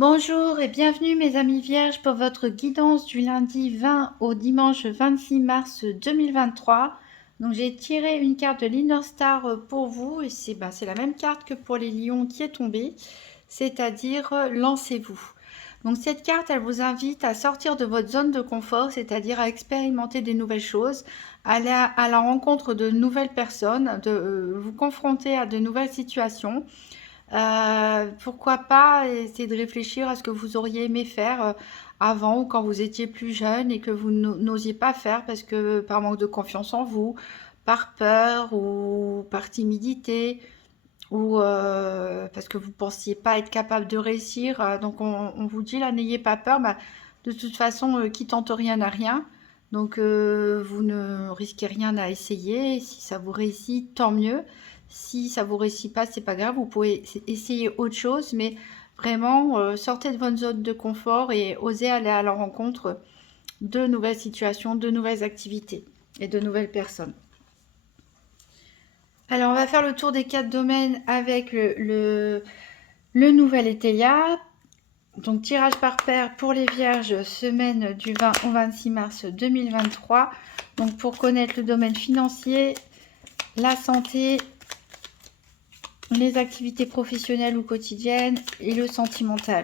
Bonjour et bienvenue mes amis vierges pour votre guidance du lundi 20 au dimanche 26 mars 2023. Donc j'ai tiré une carte de l'Inner Star pour vous et c'est la même carte que pour les lions qui est tombée, c'est-à-dire lancez-vous. Donc cette carte, elle vous invite à sortir de votre zone de confort, c'est-à-dire à expérimenter des nouvelles choses, aller à la rencontre de nouvelles personnes, de vous confronter à de nouvelles situations. Pourquoi pas essayer de réfléchir à ce que vous auriez aimé faire avant ou quand vous étiez plus jeune et que vous n'osiez pas faire parce que par manque de confiance en vous, par peur ou par timidité ou parce que vous ne pensiez pas être capable de réussir. Donc on vous dit là, n'ayez pas peur. De toute façon, qui tente rien n'a rien. Donc vous ne risquez rien à essayer. Si ça vous réussit, tant mieux. Si ça vous réussit pas, c'est pas grave. Vous pouvez essayer autre chose, mais vraiment sortez de votre zone de confort et osez aller à la rencontre de nouvelles situations, de nouvelles activités et de nouvelles personnes. Alors, on va faire le tour des 4 domaines avec le nouvel Etelia. Donc, tirage par paire pour les vierges, semaine du 20 au 26 mars 2023. Donc, pour connaître le domaine financier, la santé, les activités professionnelles ou quotidiennes et le sentimental.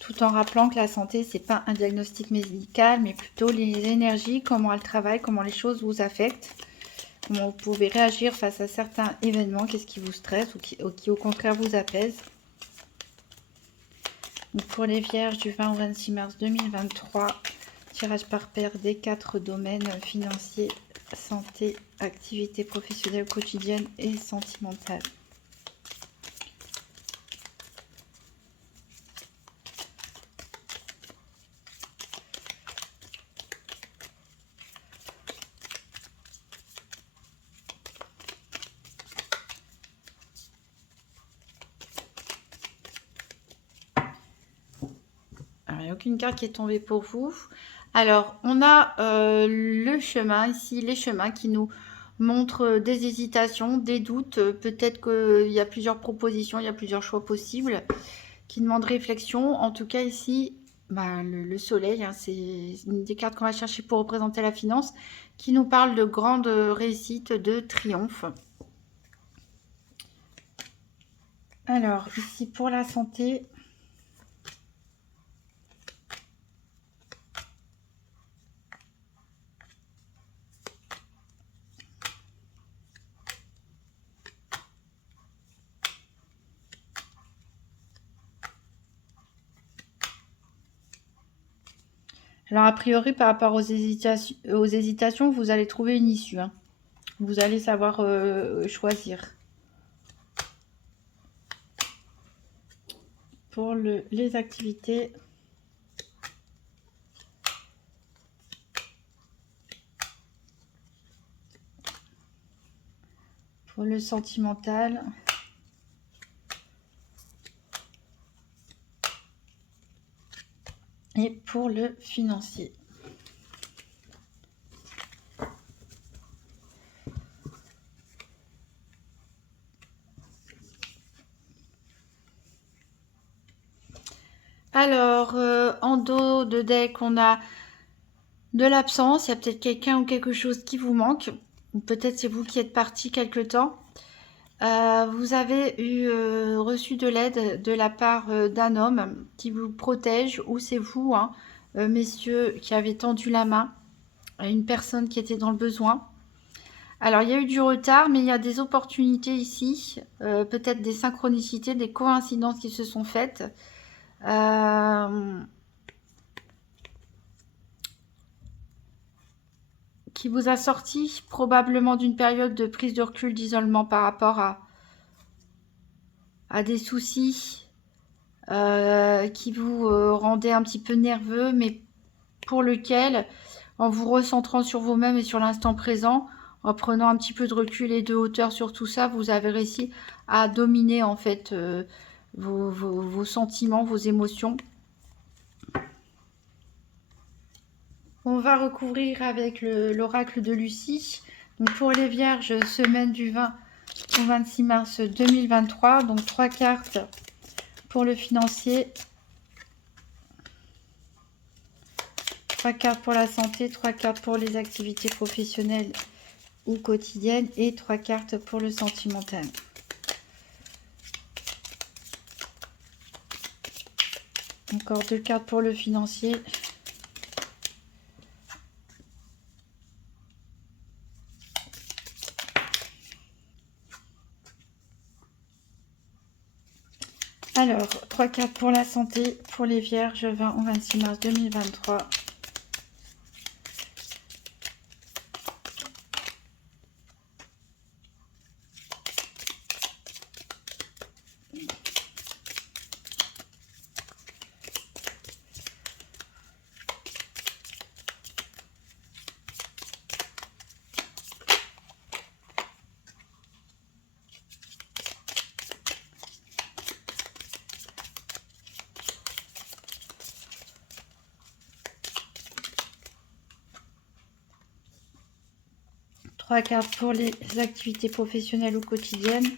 Tout en rappelant que la santé, c'est pas un diagnostic médical, mais plutôt les énergies, comment elles travaillent, comment les choses vous affectent. Comment vous pouvez réagir face à certains événements, qu'est-ce qui vous stresse ou qui au contraire vous apaise. Donc pour les vierges du 20 au 26 mars 2023, tirage par paire des 4 domaines financiers, santé, activité professionnelle quotidienne et sentimentale. Alors, il n'y a aucune carte qui est tombée pour vous. Alors, on a le chemin ici, les chemins qui nous montrent des hésitations, des doutes. Peut-être qu'il y a plusieurs propositions, il y a plusieurs choix possibles qui demandent réflexion. En tout cas, ici, le soleil, hein, c'est une des cartes qu'on va chercher pour représenter la finance, qui nous parle de grande réussite, de triomphe. Alors, ici, pour la santé... Alors, a priori, par rapport aux hésitations, vous allez trouver une issue. Hein. Vous allez savoir choisir. Pour les activités, pour le sentimental, et pour le financier. Alors, en dos de deck, on a de l'absence. Il y a peut-être quelqu'un ou quelque chose qui vous manque. Ou peut-être c'est vous qui êtes parti quelque temps. Vous avez reçu de l'aide de la part d'un homme qui vous protège. Ou c'est vous, hein, messieurs, qui avez tendu la main à une personne qui était dans le besoin. Alors, il y a eu du retard, mais il y a des opportunités ici. Peut-être des synchronicités, des coïncidences qui se sont faites. Qui vous a sorti probablement d'une période de prise de recul, d'isolement par rapport à des soucis qui vous rendaient un petit peu nerveux, mais pour lequel, en vous recentrant sur vous-même et sur l'instant présent, en prenant un petit peu de recul et de hauteur sur tout ça, vous avez réussi à dominer en fait vos sentiments, vos émotions. On va recouvrir avec l'oracle de Lucie. Donc pour les vierges, semaine du 20 au 26 mars 2023. Donc 3 cartes pour le financier, 3 cartes pour la santé, 3 cartes pour les activités professionnelles ou quotidiennes et 3 cartes pour le sentimental. Encore 2 cartes pour le financier. Alors, 3 cartes pour la santé, pour les vierges, 20 au 26 mars 2023. Trois cartes pour les activités professionnelles ou quotidiennes.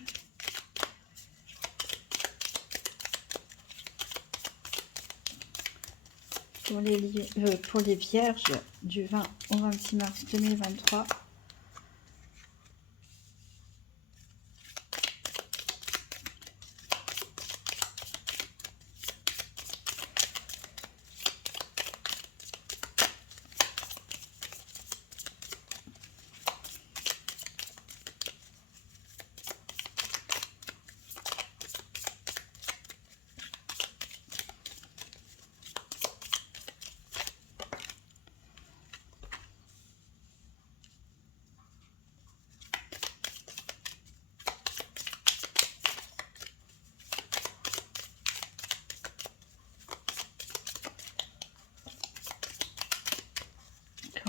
Pour les vierges du 20 au 26 mars 2023.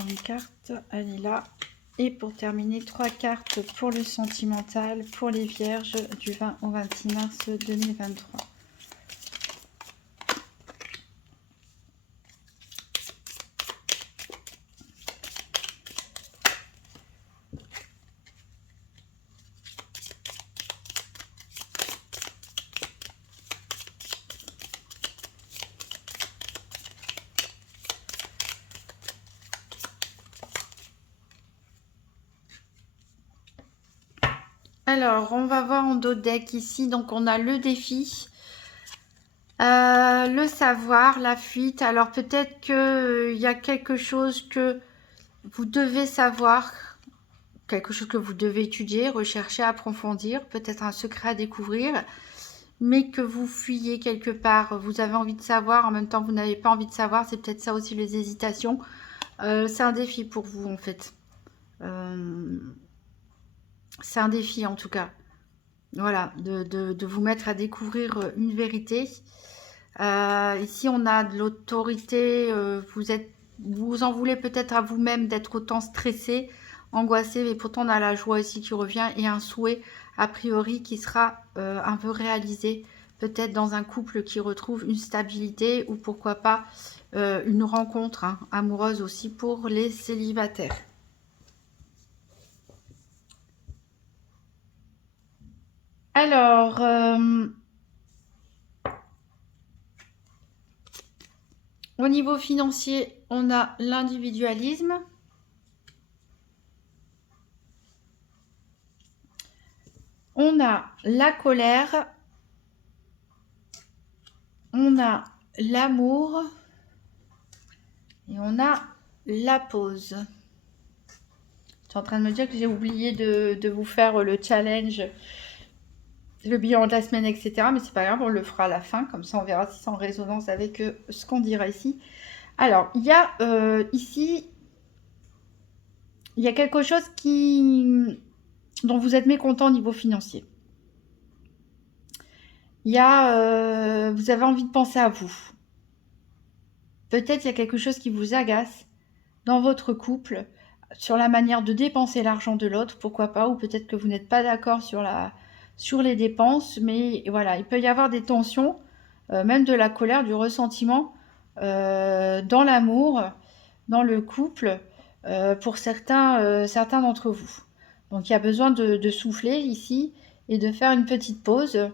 Une carte, elle est là. Et pour terminer, 3 cartes pour le sentimental, pour les vierges du 20 au 26 mars 2023. Alors, on va voir en dos de deck ici. Donc, on a le défi, le savoir, la fuite. Alors, peut-être qu'il y a quelque chose que vous devez savoir, quelque chose que vous devez étudier, rechercher, approfondir, peut-être un secret à découvrir, mais que vous fuyez quelque part. Vous avez envie de savoir, en même temps, vous n'avez pas envie de savoir. C'est peut-être ça aussi, les hésitations. C'est un défi pour vous, en fait. C'est un défi, en tout cas. Voilà, de vous mettre à découvrir une vérité. Ici, on a de l'autorité. Vous en voulez peut-être à vous-même d'être autant stressé, angoissé, mais pourtant on a la joie ici qui revient et un souhait a priori qui sera un peu réalisé, peut-être dans un couple qui retrouve une stabilité ou pourquoi pas une rencontre amoureuse aussi pour les célibataires. Alors, au niveau financier, on a l'individualisme. On a la colère. On a l'amour. Et on a la pause. Je suis en train de me dire que j'ai oublié de vous faire le challenge, le bilan de la semaine, etc. Mais c'est pas grave, on le fera à la fin. Comme ça, on verra si c'est en résonance avec ce qu'on dira ici. Alors, il y a ici, il y a quelque chose dont vous êtes mécontent au niveau financier. Il y a, vous avez envie de penser à vous. Peut-être il y a quelque chose qui vous agace dans votre couple, sur la manière de dépenser l'argent de l'autre, pourquoi pas, ou peut-être que vous n'êtes pas d'accord sur les dépenses, mais voilà, il peut y avoir des tensions, même de la colère, du ressentiment dans l'amour, dans le couple, pour certains d'entre vous. Donc il y a besoin de souffler ici et de faire une petite pause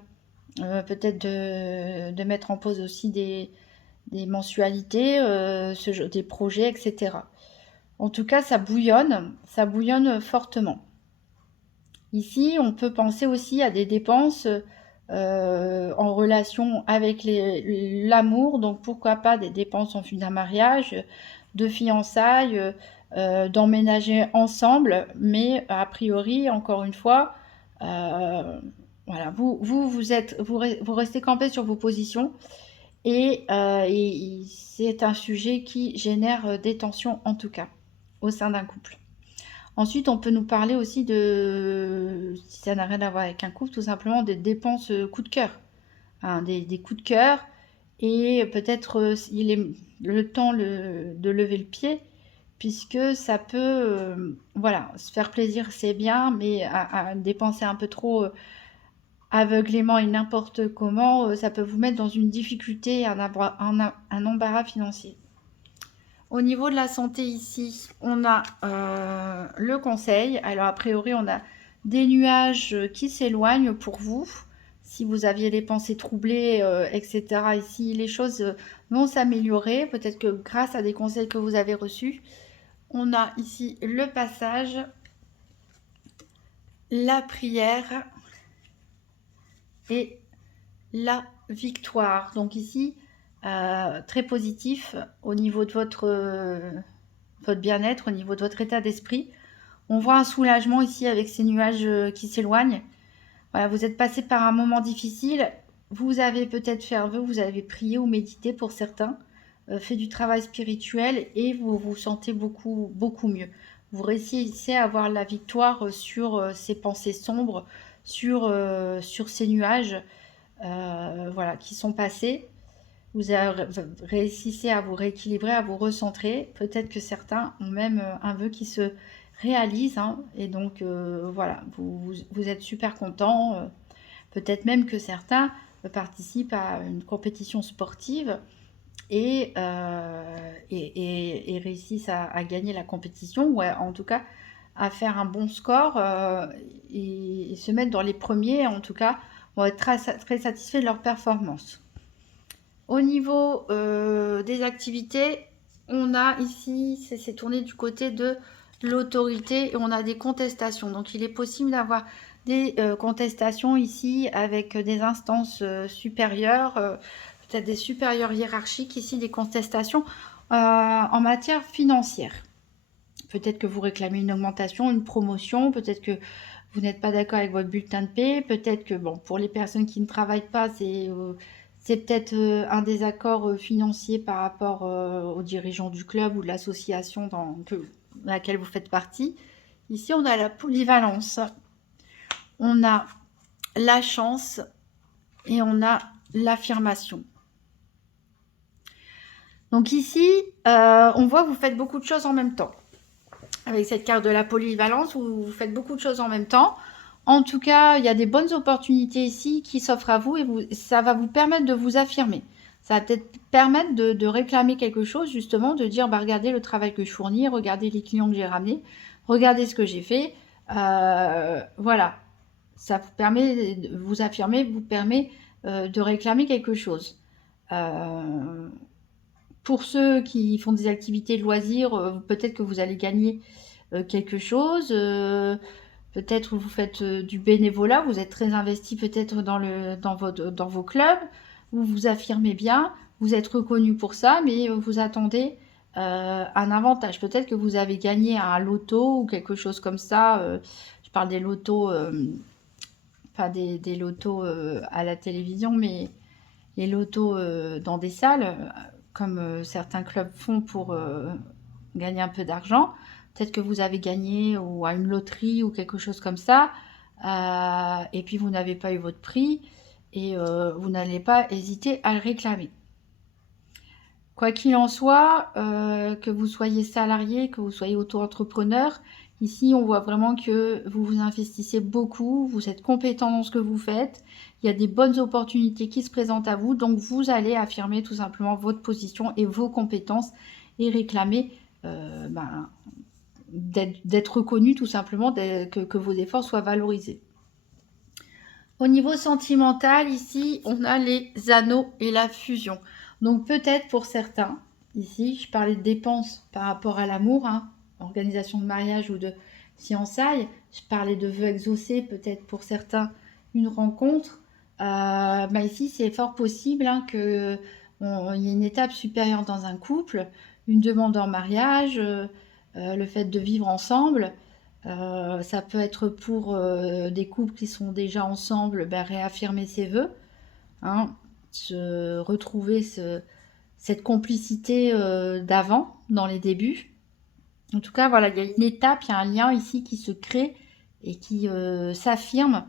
peut-être de mettre en pause aussi des mensualités, des projets, etc. En tout cas, ça bouillonne fortement. Ici, on peut penser aussi à des dépenses en relation avec l'amour, donc pourquoi pas des dépenses en vue d'un mariage, de fiançailles, d'emménager ensemble, mais a priori, encore une fois, voilà, vous restez campé sur vos positions et c'est un sujet qui génère des tensions en tout cas au sein d'un couple. Ensuite, on peut nous parler aussi de, si ça n'a rien à voir avec un couple, tout simplement des dépenses coup de cœur, hein, des coups de cœur, et peut-être il est le temps de lever le pied, puisque ça peut, voilà, se faire plaisir, c'est bien, mais à dépenser un peu trop aveuglément et n'importe comment, ça peut vous mettre dans une difficulté, un embarras financier. Au niveau de la santé ici, on a le conseil. Alors a priori, on a des nuages qui s'éloignent pour vous. Si vous aviez les pensées troublées, etc. Ici, les choses vont s'améliorer. Peut-être que grâce à des conseils que vous avez reçus. On a ici le passage, la prière et la victoire. Donc ici, très positif au niveau de votre bien-être, au niveau de votre état d'esprit. On voit un soulagement ici avec ces nuages qui s'éloignent. Voilà, vous êtes passé par un moment difficile. Vous avez peut-être fait un vœu, vous avez prié ou médité pour certains, fait du travail spirituel et vous vous sentez beaucoup, beaucoup mieux. Vous réussissez à avoir la victoire sur ces pensées sombres, sur ces nuages voilà, qui sont passés. Vous réussissez à vous rééquilibrer, à vous recentrer. Peut-être que certains ont même un vœu qui se réalise, hein, et donc voilà, vous êtes super content. Peut-être même que certains participent à une compétition sportive et réussissent à gagner la compétition, ou en tout cas à faire un bon score et se mettre dans les premiers, en tout cas, vont être très, très satisfaits de leur performance. Au niveau des activités, on a ici, c'est tourné du côté de l'autorité et on a des contestations. Donc il est possible d'avoir des contestations ici avec des instances supérieures, peut-être des supérieurs hiérarchiques, ici des contestations en matière financière. Peut-être que vous réclamez une augmentation, une promotion, peut-être que vous n'êtes pas d'accord avec votre bulletin de paie, peut-être que, bon, pour les personnes qui ne travaillent pas, c'est peut-être un désaccord financier par rapport aux dirigeants du club ou de l'association dans laquelle vous faites partie. Ici, on a la polyvalence, on a la chance et on a l'affirmation. Donc ici, on voit que vous faites beaucoup de choses en même temps. Avec cette carte de la polyvalence, vous faites beaucoup de choses en même temps. En tout cas, il y a des bonnes opportunités ici qui s'offrent à vous et ça va vous permettre de vous affirmer. Ça va peut-être permettre de réclamer quelque chose, justement, de dire, bah, regardez le travail que je fournis, regardez les clients que j'ai ramenés, regardez ce que j'ai fait. Voilà, ça vous permet de vous affirmer, vous permet de réclamer quelque chose. Pour ceux qui font des activités de loisirs, peut-être que vous allez gagner quelque chose. Peut-être vous faites du bénévolat, vous êtes très investi peut-être dans vos clubs, vous vous affirmez bien, vous êtes reconnu pour ça, mais vous attendez un avantage. Peut-être que vous avez gagné un loto ou quelque chose comme ça. Je parle des lotos, pas des lotos à la télévision, mais les lotos dans des salles, comme certains clubs font pour gagner un peu d'argent. Peut-être que vous avez gagné ou à une loterie ou quelque chose comme ça, et puis vous n'avez pas eu votre prix, et vous n'allez pas hésiter à le réclamer. Quoi qu'il en soit, que vous soyez salarié, que vous soyez auto-entrepreneur, ici on voit vraiment que vous vous investissez beaucoup, vous êtes compétent dans ce que vous faites, il y a des bonnes opportunités qui se présentent à vous, donc vous allez affirmer tout simplement votre position et vos compétences et réclamer d'être reconnu tout simplement, que vos efforts soient valorisés. Au niveau sentimental, ici, on a les anneaux et la fusion. Donc peut-être pour certains, ici, je parlais de dépenses par rapport à l'amour, hein, organisation de mariage ou de fiançailles. Je parlais de vœux exaucés, peut-être pour certains, une rencontre. Ici, c'est fort possible hein, qu'il y ait une étape supérieure dans un couple, une demande en mariage, le fait de vivre ensemble. Ça peut être pour des couples qui sont déjà ensemble, réaffirmer ses vœux, hein, se retrouver cette complicité d'avant, dans les débuts. En tout cas, voilà, il y a une étape, il y a un lien ici qui se crée et qui s'affirme.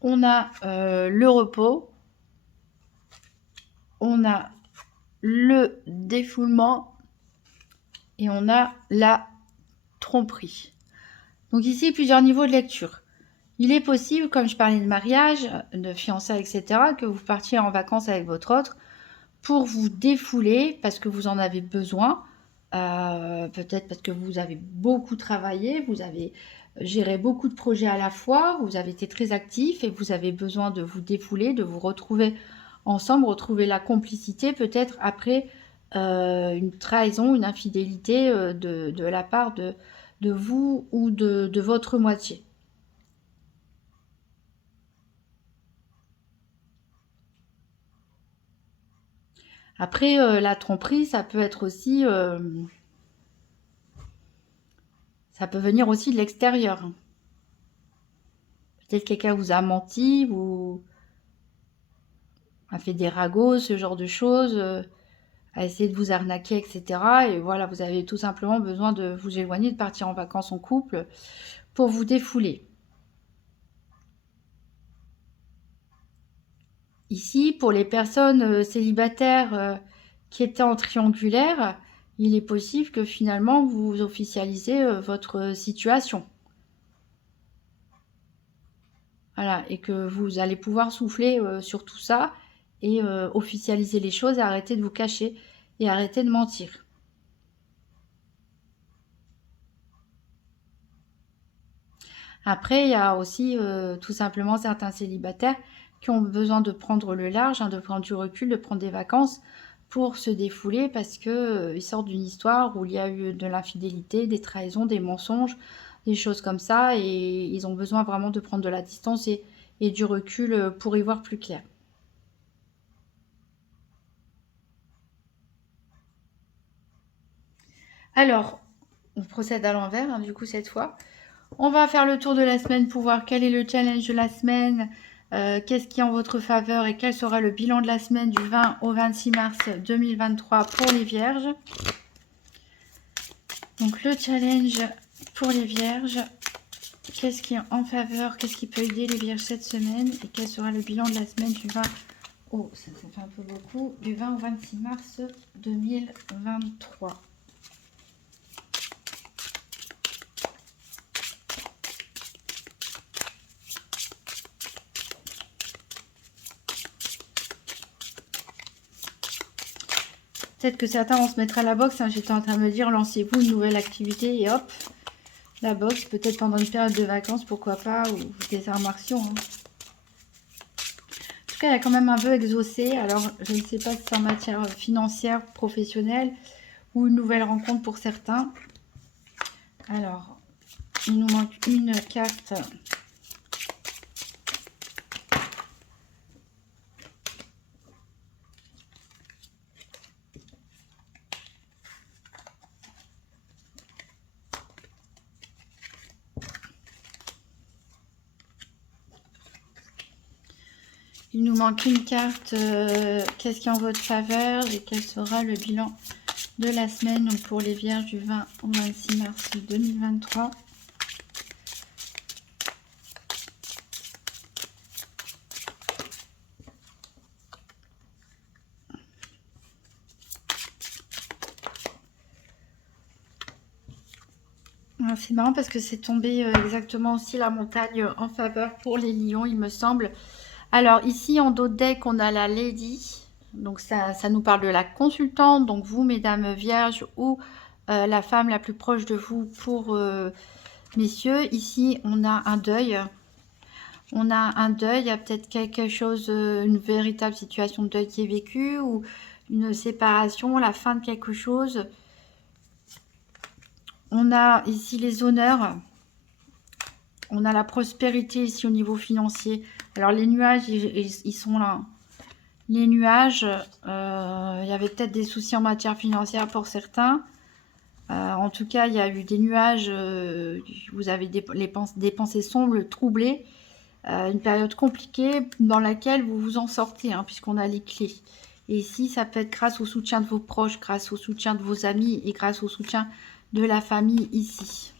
On a le repos, on a le défoulement et on a la tromperie. Donc ici, plusieurs niveaux de lecture. Il est possible, comme je parlais de mariage, de fiançailles, etc., que vous partiez en vacances avec votre autre pour vous défouler parce que vous en avez besoin, peut-être parce que vous avez beaucoup travaillé, vous avez géré beaucoup de projets à la fois, vous avez été très actif et vous avez besoin de vous défouler, de vous retrouver ensemble, retrouver la complicité peut-être après une trahison, une infidélité de la part de vous ou de votre moitié. Après, la tromperie, ça peut être aussi... ça peut venir aussi de l'extérieur. Peut-être quelqu'un vous a menti, vous a fait des ragots, ce genre de choses, a essayé de vous arnaquer, etc. Et voilà, vous avez tout simplement besoin de vous éloigner, de partir en vacances en couple pour vous défouler. Ici, pour les personnes célibataires qui étaient en triangulaire, il est possible que finalement vous officialisez votre situation. Voilà, et que vous allez pouvoir souffler sur tout ça et officialiser les choses et arrêter de vous cacher et arrêter de mentir. Après, il y a aussi tout simplement certains célibataires qui ont besoin de prendre le large, hein, de prendre du recul, de prendre des vacances pour se défouler parce que ils sortent d'une histoire où il y a eu de l'infidélité, des trahisons, des mensonges, des choses comme ça, et ils ont besoin vraiment de prendre de la distance et du recul pour y voir plus clair. Alors, on procède à l'envers, hein, du coup, cette fois. On va faire le tour de la semaine pour voir quel est le challenge de la semaine, qu'est-ce qui est en votre faveur et quel sera le bilan de la semaine du 20 au 26 mars 2023 pour les Vierges. Donc, le challenge pour les Vierges, qu'est-ce qui est en faveur, qu'est-ce qui peut aider les Vierges cette semaine et quel sera le bilan de la semaine du 20 au, ça fait un peu beaucoup, du 20 au 26 mars 2023. Peut-être que certains vont se mettre à la boxe. Hein. J'étais en train de me dire, lancez-vous une nouvelle activité et hop, la boxe, peut-être pendant une période de vacances, pourquoi pas, ou des arts martiaux. Hein. En tout cas, il y a quand même un vœu exaucé. Alors, je ne sais pas si c'est en matière financière, professionnelle, ou une nouvelle rencontre pour certains. Alors, il nous manque une carte. Il nous manque une carte. Qu'est-ce qui est en votre faveur et quel sera le bilan de la semaine donc pour les Vierges du 20 au 26 mars 2023. C'est marrant parce que c'est tombé exactement aussi la montagne en faveur pour les lions, il me semble. Alors ici en dos de deck, on a la Lady. Donc ça nous parle de la consultante. Donc vous, mesdames vierges, ou la femme la plus proche de vous pour messieurs. Ici, on a un deuil. On a un deuil, il y a peut-être quelque chose, une véritable situation de deuil qui est vécue, ou une séparation, la fin de quelque chose. On a ici les honneurs. On a la prospérité ici au niveau financier. Alors les nuages, ils sont là. Les nuages, il y avait peut-être des soucis en matière financière pour certains. En tout cas, il y a eu des nuages, vous avez des pensées sombres, troublées. Une période compliquée dans laquelle vous vous en sortez, hein, puisqu'on a les clés. Et ici, ça peut être grâce au soutien de vos proches, grâce au soutien de vos amis et grâce au soutien de la famille ici.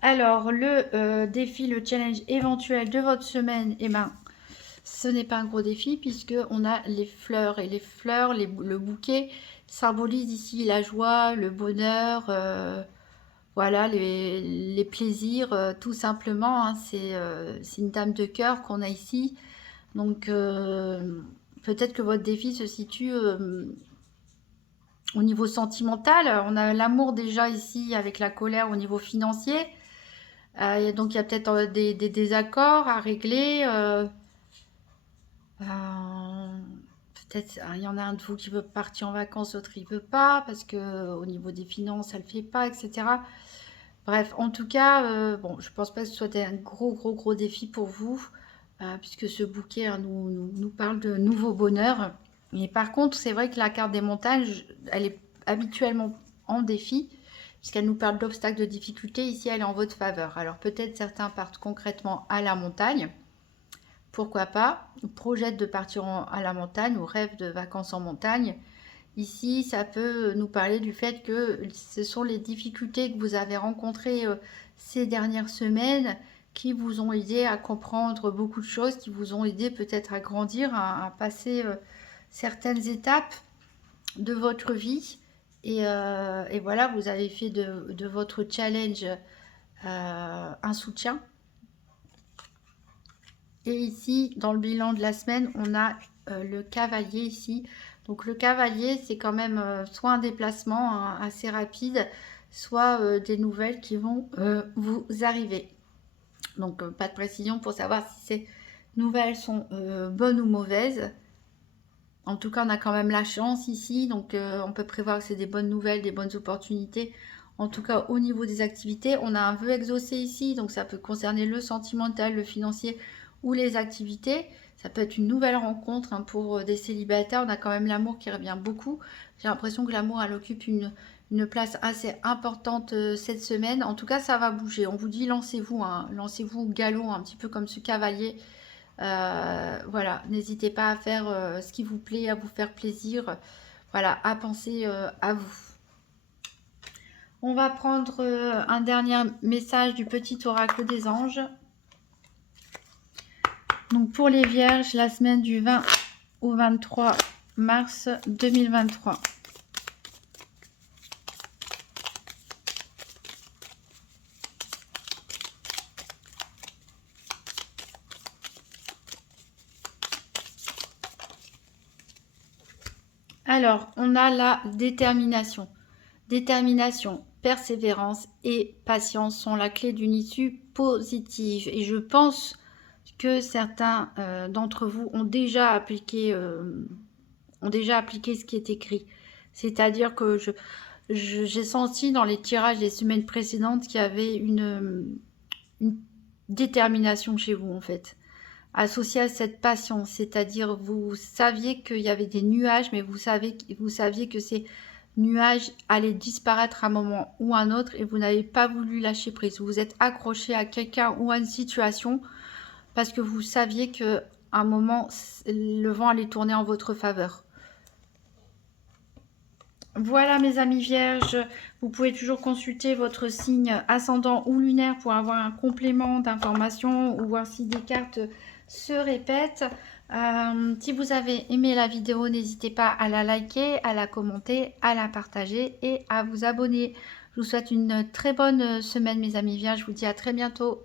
Alors, le défi, le challenge éventuel de votre semaine, eh ben, ce n'est pas un gros défi puisque on a les fleurs. Et les fleurs, le bouquet symbolise ici la joie, le bonheur, voilà, les plaisirs, tout simplement. Hein, c'est une dame de cœur qu'on a ici. Donc, peut-être que votre défi se situe au niveau sentimental. On a l'amour déjà ici avec la colère au niveau financier. Donc, il y a peut-être des désaccords à régler. Peut-être il y en a un de vous qui veut partir en vacances, l'autre il veut pas parce que au niveau des finances ça le fait pas, etc. Bref, en tout cas, bon, je pense pas que ce soit un gros défi pour vous, puisque ce bouquet hein, nous parle de nouveau bonheur. Mais par contre, c'est vrai que la carte des montagnes, elle est habituellement en défi, puisqu'elle nous parle d'obstacles, de difficultés. Ici, elle est en votre faveur. Alors peut-être certains partent concrètement à la montagne. Pourquoi pas, projette de partir à la montagne ou rêve de vacances en montagne. Ici, ça peut nous parler du fait que ce sont les difficultés que vous avez rencontrées ces dernières semaines qui vous ont aidé à comprendre beaucoup de choses, qui vous ont aidé peut-être à grandir, à passer certaines étapes de votre vie. Et voilà, vous avez fait de votre challenge un soutien. Et ici, dans le bilan de la semaine, on a le cavalier ici. Donc le cavalier, c'est quand même soit un déplacement hein, assez rapide, soit des nouvelles qui vont vous arriver. Donc pas de précision pour savoir si ces nouvelles sont bonnes ou mauvaises. En tout cas, on a quand même la chance ici, donc on peut prévoir que c'est des bonnes nouvelles, des bonnes opportunités. En tout cas, au niveau des activités, on a un vœu exaucé ici, donc ça peut concerner le sentimental, le financier ou les activités. Ça peut être une nouvelle rencontre hein, pour des célibataires. On a quand même l'amour qui revient beaucoup. J'ai l'impression que l'amour, elle occupe une place assez importante cette semaine. En tout cas, ça va bouger. On vous dit, lancez-vous, hein, lancez-vous au galop, un petit peu comme ce cavalier. Voilà, n'hésitez pas à faire ce qui vous plaît, à vous faire plaisir. Voilà, à penser à vous. On va prendre un dernier message du petit oracle des anges. Donc pour les vierges, la semaine du 20 au 23 mars 2023. Alors, on a la détermination. Détermination, persévérance et patience sont la clé d'une issue positive. Et je pense que certains d'entre vous ont déjà appliqué ce qui est écrit. C'est-à-dire que j'ai senti dans les tirages des semaines précédentes qu'il y avait une détermination chez vous en fait. Associée à cette patience, c'est-à-dire vous saviez qu'il y avait des nuages, mais vous saviez que ces nuages allaient disparaître à un moment ou à un autre et vous n'avez pas voulu lâcher prise. Vous vous êtes accroché à quelqu'un ou à une situation parce que vous saviez qu'à un moment, le vent allait tourner en votre faveur. Voilà mes amis vierges, vous pouvez toujours consulter votre signe ascendant ou lunaire pour avoir un complément d'information ou voir si des cartes se répètent. Si vous avez aimé la vidéo, n'hésitez pas à la liker, à la commenter, à la partager et à vous abonner. Je vous souhaite une très bonne semaine mes amis vierges, je vous dis à très bientôt.